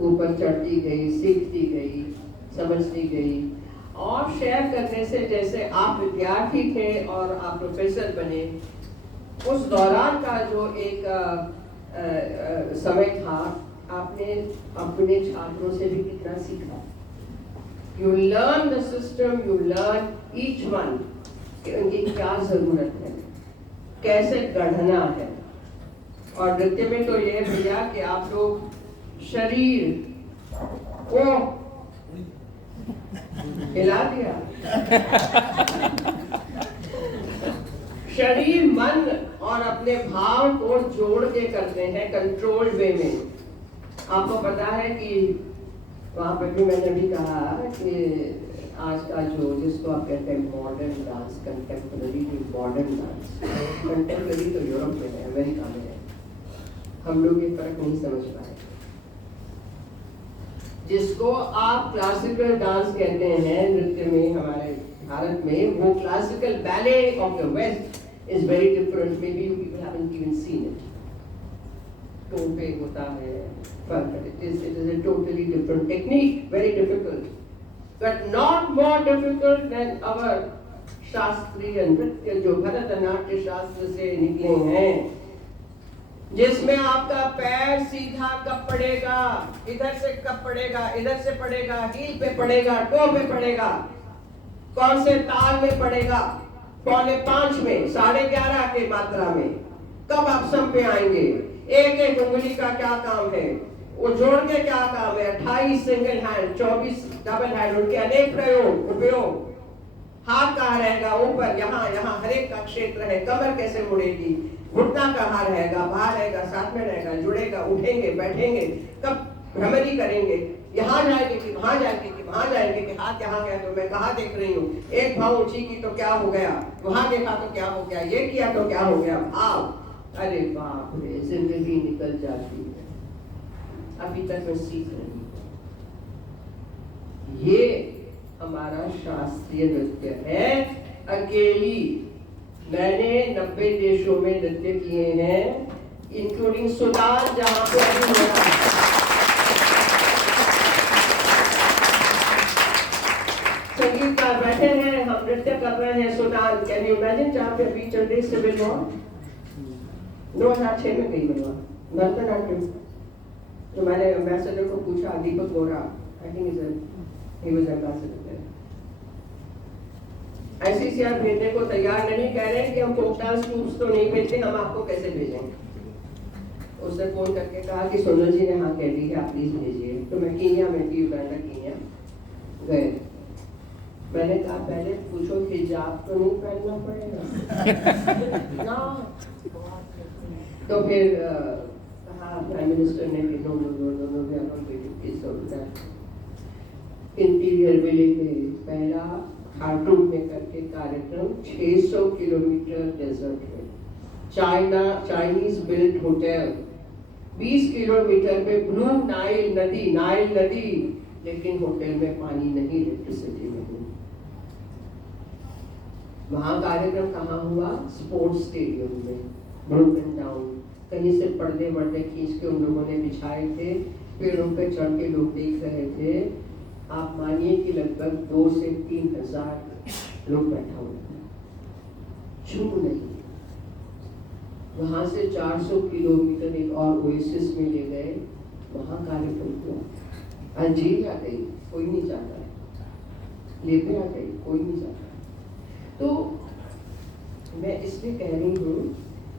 ऊपर चढ़ती गई, सीखती गई, समझती गई, और शेयर करने से, जैसे आप विद्यार्थी थे और आप प्रोफेसर बने, उस दौरान का जो एक समय था, आपने अपने छात्रों से भी कितना सीखा। You learn the system, you learn each one कि उनकी क्या जरूरत है, कैसे गढ़ना है। और नृत्य में तो यह भैया कि आप लोग शरीर को हिला दिया, शरीर मन और अपने भाव को जोड़ के करते हैं कंट्रोल्ड वे में। आपको पता है कि वहां पर भी मैंने भी कहा कि आज का जो जिसको आप कहते हैं modern dance, contemporary modern dance, contemporary तो यूरोप में है, अमेरिका में है, हम लोग ये फर्क नहीं समझ पाए। जिसको आप क्लासिकल डांस कहते हैं नृत्य में हमारे भारत में, वो classical ballet of the west is very different, may be you people haven't even seen it. Tone पे होता है फर्क, it is a totally different technique, very difficult, but not more difficult than our शास्त्रीय नृत्य जो भरतनाट्य शास्त्र से निकले हैं, जिसमें आपका पैर सीधा कब पड़ेगा, इधर से कब पड़ेगा, इधर से पड़ेगा, हील पे पड़ेगा, टो पे पड़ेगा, कौन से ताल में पड़ेगा, 4:45 में, 11:30 के मात्रा में, कब आप सम पे आएंगे, एक एक उंगली का क्या काम है, वो जोड़ के क्या काम है, 28 सिंगल हैंड, 24 डबल हैंड, उनके अनेक प्रयोग उपयोग, हाथ कहाँ रहेगा, ऊपर, यहाँ यहाँ हर एक का क्षेत्र है, कमर कैसे मुड़ेगी, घुटना कहाँ रहेगा, बाहर रहेगा, साथ में रहेगा, जुड़ेगा, उठेंगे, बैठेंगे, कब भ्रमरी करेंगे, यहाँ जाएंगे कि वहां जाएंगे कि वहां जाएंगे कि हाथ यहाँ गया तो मैं कहाँ देख रही हूँ, एक भाव ऊंची की तो क्या हो गया, वहां देखा तो क्या हो गया, ये किया तो क्या हो गया, भाव, अरे बाप रे, जिंदगी निकल जाती है, अभी तक मैं सीख रही हूँ। ये हमारा शास्त्रीय नृत्य है। अकेली मैंने 90 देशों में नृत्य किए हैं, इंक्लूडिंग सुडान, जहां पे अभी हो रहा है। संगीतकार बैठे हैं, हम नृत्य कर रहे हैं सुडान, कैन यू इमेजिन, जहां पे अभी चल रही सिविल वॉर, 2006 में गई बनवा भरतनाट्यम। तो मैंने एम्बेसडर को पूछा, Deepak Bora, I think he was ambassador, ICCR भेजने को तैयार नहीं, कह रहे हैं कि हम फोक डांस ट्रूप्स तो नहीं भेजते, हम आपको कैसे भेजेंगे। उसने फोन करके कहा कि सोनल जी ने हाँ कह दी है, आप प्लीज भेजिए। तो मैं कीनिया में थी, युगांडा कीनिया गए। मैंने कहा पहले पूछो हिजाब तो नहीं पहनना पड़ेगा ना। तो फिर कहा प्राइम मिनिस्टर ने कि no no no no no we are not going to solve that. Interior में लेके पहला खार्टूम में करके कार्यक्रम, 600 किलोमीटर डेजर्ट में, चाइनीज बिल्ट होटल, 20 किलोमीटर में ब्लू नाइल नदी, लेकिन होटल में पानी नहीं, इलेक्ट्रिसिटी नहीं। वहां कार्यक्रम कहाँ हुआ, स्पोर्ट्स स्टेडियम में, ब्रोकन डाउन, कहीं से पर्दे वर्दे खींच के उन लोगों ने बिछाए थे, पेड़ों पे चढ़ के लोग देख रहे थे। आप मानिए कि लगभग 2 से 3 हजार लोग बैठा हुए थे, चुप नहीं। वहां से 400 किलोमीटर एक और ओएसिस में ले गए, वहां कार्यक्रम हुआ। अल्जीरिया गई, कोई नहीं जाता है, लीबिया गई, कोई नहीं जाता। तो मैं इसलिए कह रही हूँ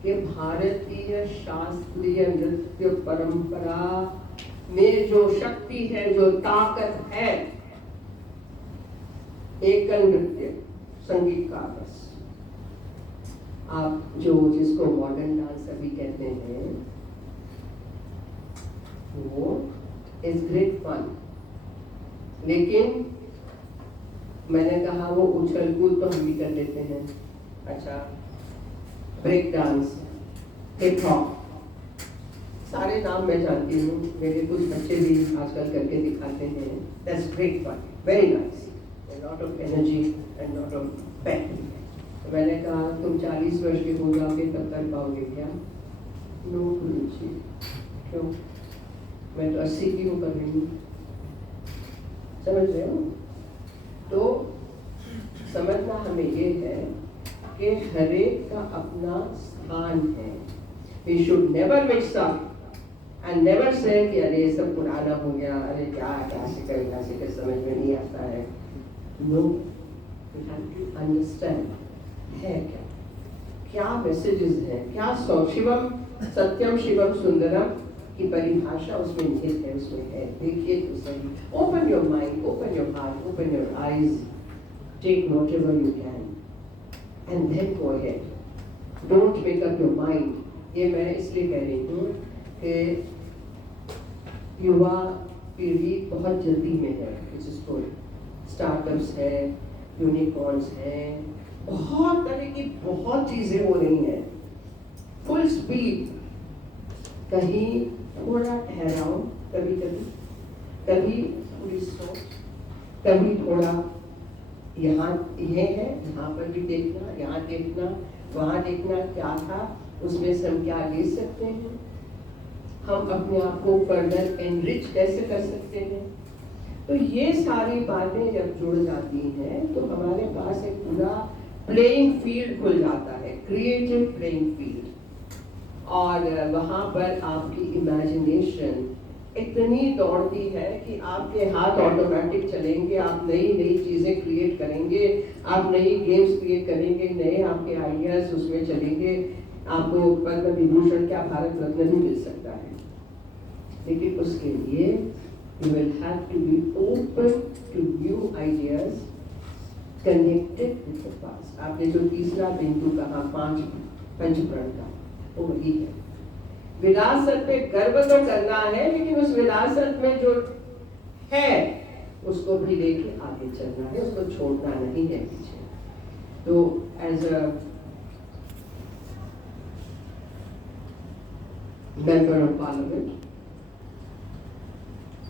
कि भारतीय शास्त्रीय नृत्य परंपरा में जो शक्ति है, जो ताकत है, एकल नृत्य, संगीत का बस, आप जो जिसको मॉडर्न डांस अभी कहते हैं, वो इज ग्रेट फन। लेकिन मैंने कहा वो उछल कूद तो हम भी कर लेते हैं, अच्छा ब्रेक डांस, हिप हॉप, सारे नाम मैं जानती हूँ, मेरे कुछ बच्चे भी आजकल करके दिखाते हैं। That's great fun, very nice, lot of energy and lot of passion. तो मैंने कहा तुम 40 वर्ष के हो जाओगे तब कर पाओगे क्या? नो गुरुजी, क्यों? मैं तो 80 की हूँ, कर रही हूँ, समझ रहे हो? तो समझना हमें ये है कि हर एक का अपना स्थान है। We should never mix up and never say कि अरे ये सब पुराना हो गया, अरे क्या क्लासिकल समझ में नहीं आता है। No, we have to understand है क्या मैसेजेस हैं, क्या शिवम सत्यम शिवम सुंदरम की परिभाषा उसमें निहित है, उसमें है। देखिए तो सही, open your mind, open your heart, open your eyes, take whatever you can and then go ahead, don't make up your mind. ये मैं इसलिए कह रही हूँ कि युवा पीढ़ी बहुत जल्दी में है, which is good, स्टार्टअप्स हैं, यूनिकॉर्न्स हैं, बहुत तरह की बहुत चीजें हो रही हैं फुल स्पीड। कहीं थोड़ा ठहराओ, कभी कभी कभी थोड़ी सोच, कभी थोड़ा यहाँ ये है, यहाँ पर भी देखना, यहाँ देखना, वहाँ देखना, क्या था उसमें से हम क्या ले सकते हैं, हम अपने आप को फर्दर एनरिच कैसे कर सकते हैं। तो ये सारी बातें जब जुड़ जाती हैं तो हमारे पास एक पूरा प्लेइंग फील्ड खुल जाता है, क्रिएटिव प्लेइंग फील्ड। और वहाँ पर आपकी इमेजिनेशन इतनी दौड़ती है कि आपके हाथ ऑटोमेटिक चलेंगे, आप नई नई चीज़ें क्रिएट करेंगे, आप नई गेम्स क्रिएट करेंगे, नए आपके आइडियाज उसमें चलेंगे। आपको पद्म विभूषण क्या भारत रत्न भी मिल सकता है, लेकिन उसके लिए you will have to be open to new ideas connected with the past। आपने जो तीसरा बिंदु कहा पंचप्रण का, वो वही है। विरासत पे गर्व तो करना है, लेकिन उस विरासत में जो है उसको भी लेके आगे चलना है, उसको छोड़ना नहीं है पीछे। तो as a member of parliament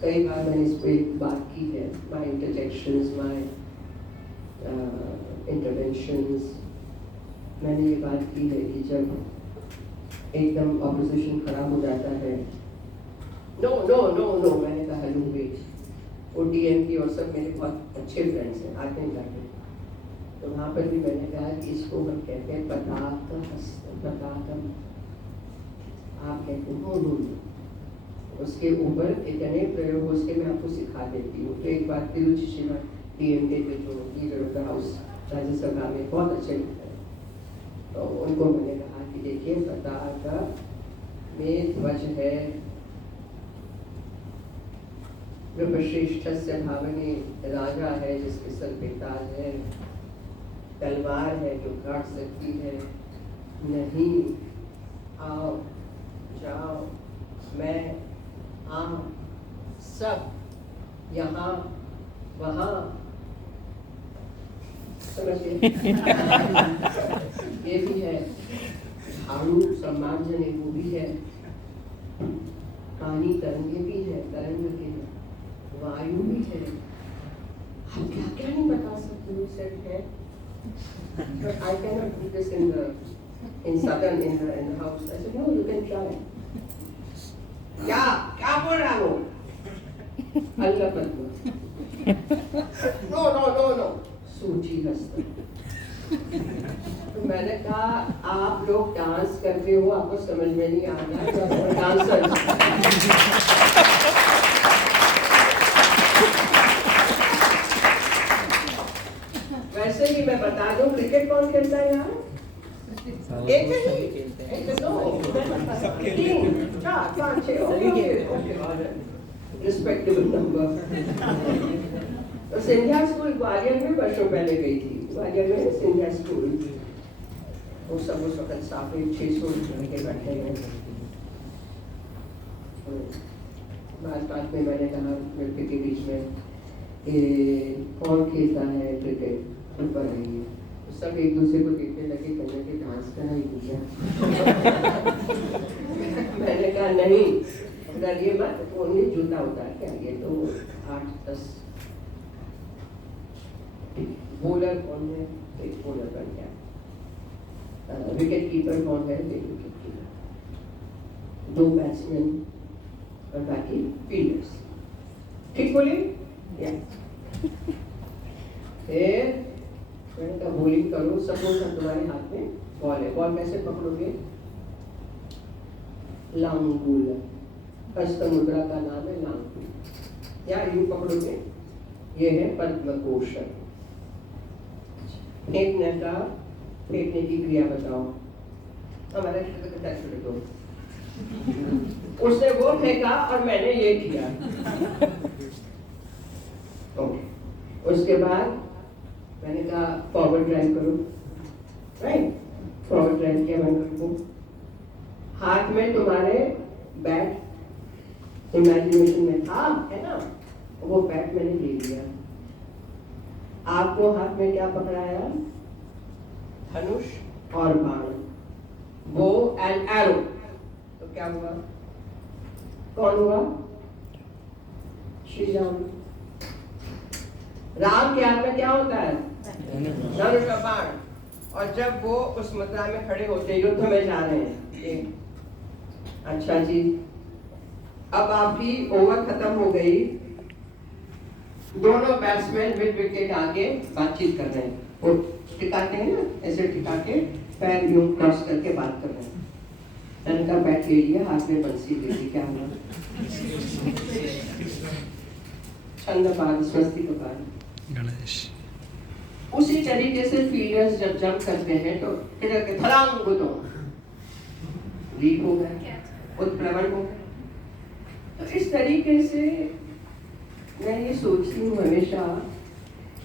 कई बार मैंने इस पे बात की है, माय इंटरजेक्शंस, माय इंटरवेंशंस। मैंने ये बात की है कि जब एकदम ऑपोजिशन खराब हो जाता है, नो नो नो नो, मैंने कहा हेलो वेट, वो डीएमपी और सब मेरे बहुत अच्छे फ्रेंड्स हैं, आते हैं जाते हैं, तो वहाँ पर भी मैंने कहा कि इसको हम कहते हैं पताका हस्त, पताका, आप कहते हैं नो नो नो, उसके ऊपर इतने प्रयोग उसके मैं आपको सिखा देती हूँ। तो एक बार तिरुचि शिवा डीएमके के जो leader of the house Rajya Sabha में बहुत अच्छे लगते हैं, तो उनको मैंने कहा कि देखिए पताका में ध्वज है, विपश्रेष्ठस्य भावने राजा है जिसके सर पे ताज है, तलवार है जो काट सकती है, नहीं आओ जाओ मैं हम सब यहाँ वहाँ, समझिए ये भी है, झाड़ू सम्मानजनक वो भी है, पानी तरंगे भी है, तरंग भी है, वायु भी है, हम क्या क्या नहीं बता सकते सेट है, but I cannot do this in southern in the house। I said no, you can try। क्या क्या बोल रहा हो? अल्लाह पद्मा, नो नो नो नो, सूची हस्त। तो मैंने कहा आप लोग डांस करते हो, आपको समझ में नहीं आ रहा, डांसर। वैसे ही मैं बता दूं, क्रिकेट कौन खेलता है यहाँ? एक ही, एक दो, तीन, चार, पाँच, छह, ओके, रिस्पेक्टेबल नंबर। तो सिंधिया स्कूल ग्वालियर में वर्षों पहले गई थी, ग्वालियर में सिंधिया स्कूल, वो सब उस वक्त साफे 600 लड़के बैठे हैं। बात में मैंने कहा लड़के के बीच में कि कौन खेलता है क्रिकेट, ऊपर आएंगे, सब एक दूसरे को देखने लगे, कहने के डांस करना ही पूछा। मैंने कहा नहीं डरिए मत, ओनली जूता उतार के आइए। तो 8-10 बॉलर कौन है, एक बॉलर बन गया, विकेट कीपर कौन है, एक विकेट कीपर, 2 बैट्समैन और बाकी फील्डर्स, ठीक बोले? फिर मैंने कहा बॉलिंग करो, सपोज तुम्हारे हाथ में बॉल है, बॉल कैसे पकड़ोगे? लांगुल, हस्त मुद्रा का नाम है लांगुल, या यूं पकड़ोगे, ये है पद्मकोशन। फेंकने का, फेंकने की क्रिया बताओ, हमारा छोटे दो, उसने वो फेंका और मैंने ये किया। ओके, उसके बाद मैंने कहा फॉरवर्ड ड्राइव करो, राइट, फॉरवर्ड ड्राइव किया मैंने उनको, हाथ में तुम्हारे बैट इमेजिनेशन में था, है ना, वो बैट मैंने ले लिया, आपको हाथ में क्या पकड़ाया? धनुष और बाण, बो एंड एरो। तो क्या हुआ? कौन हुआ? श्री राम। राम के हाथ में क्या होता है? धनुष और बाण। और जब वो उस मुद्रा में खड़े होते युद्ध में जा रहे हैं, अच्छा जी, अब आपकी ओवर खत्म हो गई, दोनों बैट्समैन मिड विकेट आगे बातचीत कर रहे हैं, वो टिकाते हैं ना, ऐसे टिका के पैर यूं क्रॉस करके बात कर रहे हैं। उनका बैट ले लिया, हाथ में बंसी ले ली, क्या हुआ? छंदपाद, स्वस्तिकपाद। गणेश। उसी तरीके से फील्डर्स जब जंप करते हैं तो फिर के धड़ाम गुदो लीड हो गए, उत्प्लवन हो गए। तो इस तरीके से मैं ये सोचती हूँ हमेशा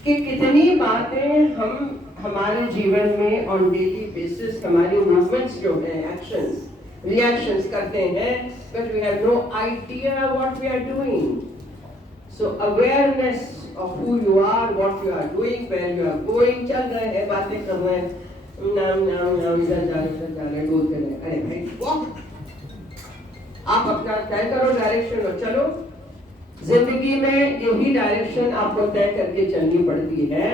कि कितनी बातें हम हमारे जीवन में ऑन डेली बेसिस, हमारी मूवमेंट्स जो है, एक्शंस, रिएक्शंस करते हैं, but we have no idea what we are doing. So awareness of who you are, what you are doing, where you are going, चल रहे हैं, बातें कर रहे हैं, नाम नाम नाम, इधर जा रहे बोलते रहे। अरे भाई वॉक, आप अपना तय करो डायरेक्शन और चलो। जिंदगी में यही डायरेक्शन आपको तय करके चलनी पड़ती है।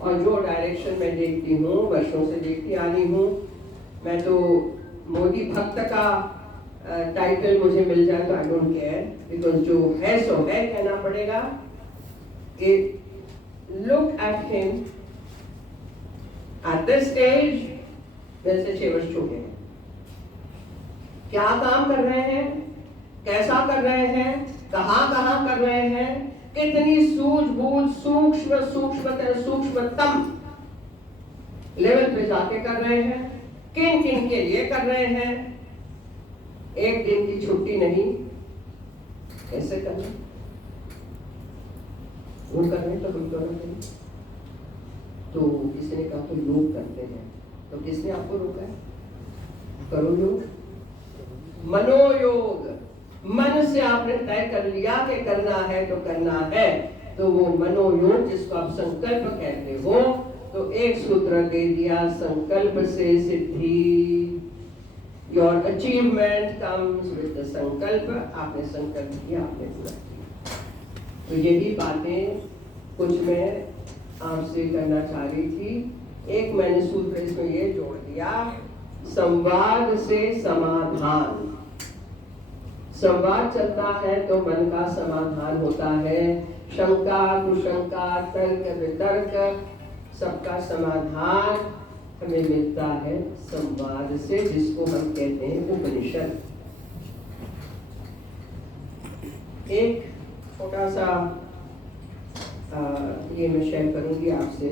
और जो डायरेक्शन मैं देखती हूँ, वर्षों से देखती आ रही हूँ, मैं तो मोदी भक्त का टाइटल मुझे मिल जाए तो आई डोंट केयर, बिकॉज जो है सो है, कहना पड़ेगा कि look at him at this stage, वैसे 6 वर्ष छोटे हैं, क्या काम कर रहे हैं, कैसा कर रहे हैं, कहाँ कर रहे हैं, कितनी सूझबूझ, सूक्ष्मतम लेवल पे जाके कर रहे हैं, किन किन के लिए कर रहे हैं। एक दिन की छुट्टी नहीं, कैसे करना, वो करने तो हम क्यों ना करें। तो किसी ने कहा तो योग करते हैं, तो किसने आपको रोका है? करो योग, मनोयोग। मन से आपने तय कर लिया कि करना है तो करना है, तो वो मनोयोग जिसको आप संकल्प कहते हो, तो एक सूत्र दे दिया, संकल्प से सिद्धि। Your achievement comes with the संकल्प। आपने संकल्प किया, आपने पूरा किया। तो यही बातें कुछ मैं आपसे करना चाह रही थी। एक मैंने सूत्र इसमें ये जोड़ दिया, संवाद से समाधान। संवाद चलता है तो मन का समाधान होता है। शंका कुशंका, तर्क वितर्क, सबका समाधान हमें मिलता है संवाद से, जिसको हम कहते हैं उपनिषद। एक छोटा सा ये मैं शेयर करूंगी आपसे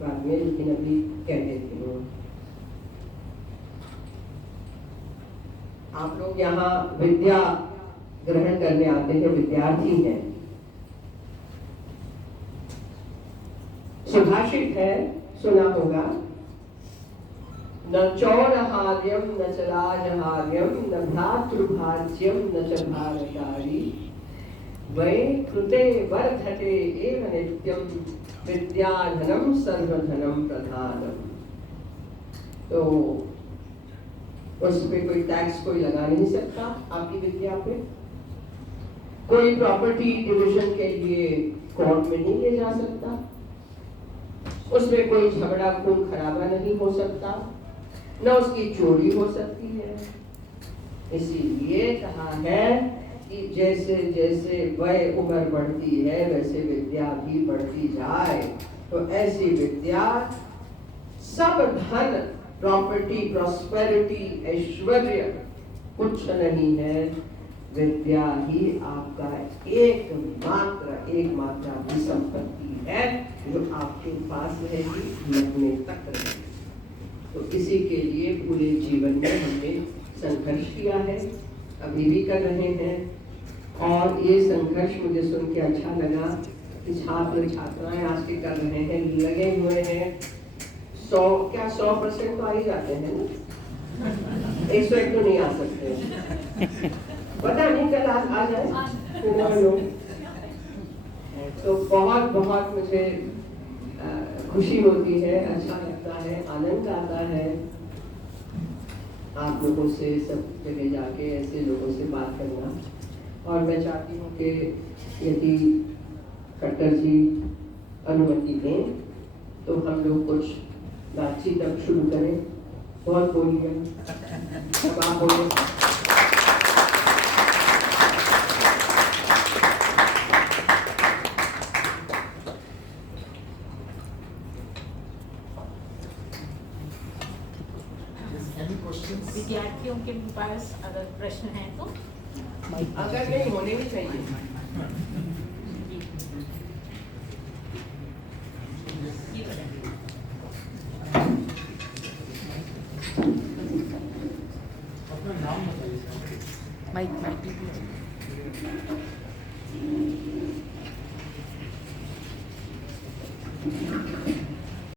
बाद में, लेकिन अभी कह देती हूँ। आप लोग यहाँ विद्या ग्रहण करने आते हैं, विद्यार्थी हैं। सुभाषित है, सुना होगा, न चौरहार्यम न च राजहार्यम न भ्रातृभाज्यम न च भारतारी वै कृते वर्धते एव नित्यम विद्याधनम सर्वधनम प्रधानम। तो उस पे कोई टैक्स कोई लगा नहीं सकता आपकी विद्या पे। कोई प्रॉपर्टी डिवीजन के लिए कोर्ट में नहीं ले जा सकता। उसमें कोई झगड़ा खून खराबा नहीं हो सकता, न उसकी चोरी हो सकती है। इसीलिए कहा है कि जैसे जैसे वय उम्र बढ़ती है वैसे विद्या भी बढ़ती जाए। तो ऐसी विद्या, सब धन, प्रॉपर्टी, प्रॉस्पेरिटी, ऐश्वर्य कुछ नहीं है, विद्या ही आपका एकमात्र भी संपत्ति है जो आपके पास रहेगी, मरने तक रहेगी। तो इसी के लिए पूरे जीवन में हमने संघर्ष किया है, अभी भी कर रहे हैं। और ये संघर्ष मुझे सुन के अच्छा लगा कि छात्र छात्राएं आज के कर रहे हैं, लगे हुए हैं। 100% तो आ ही जाते हैं ना, 101 तो नहीं आ सकते, पता नहीं कल आ जाए। तो बहुत बहुत मुझे खुशी होती है, अच्छा लगता है, आनंद आता है आप लोगों से सब जगह जाके ऐसे लोगों से बात करना। और मैं चाहती हूँ कि यदि खट्टर जी अनुमति दें तो हम लोग कुछ बातचीत अब शुरू करें। बहुत बोलिए, अब आप बोलिए। Any questions? विद्यार्थियों के पास अगर प्रश्न है तो अगर नहीं होने भी चाहिए। अपना नाम बताइए sir. Mike mike Thank you.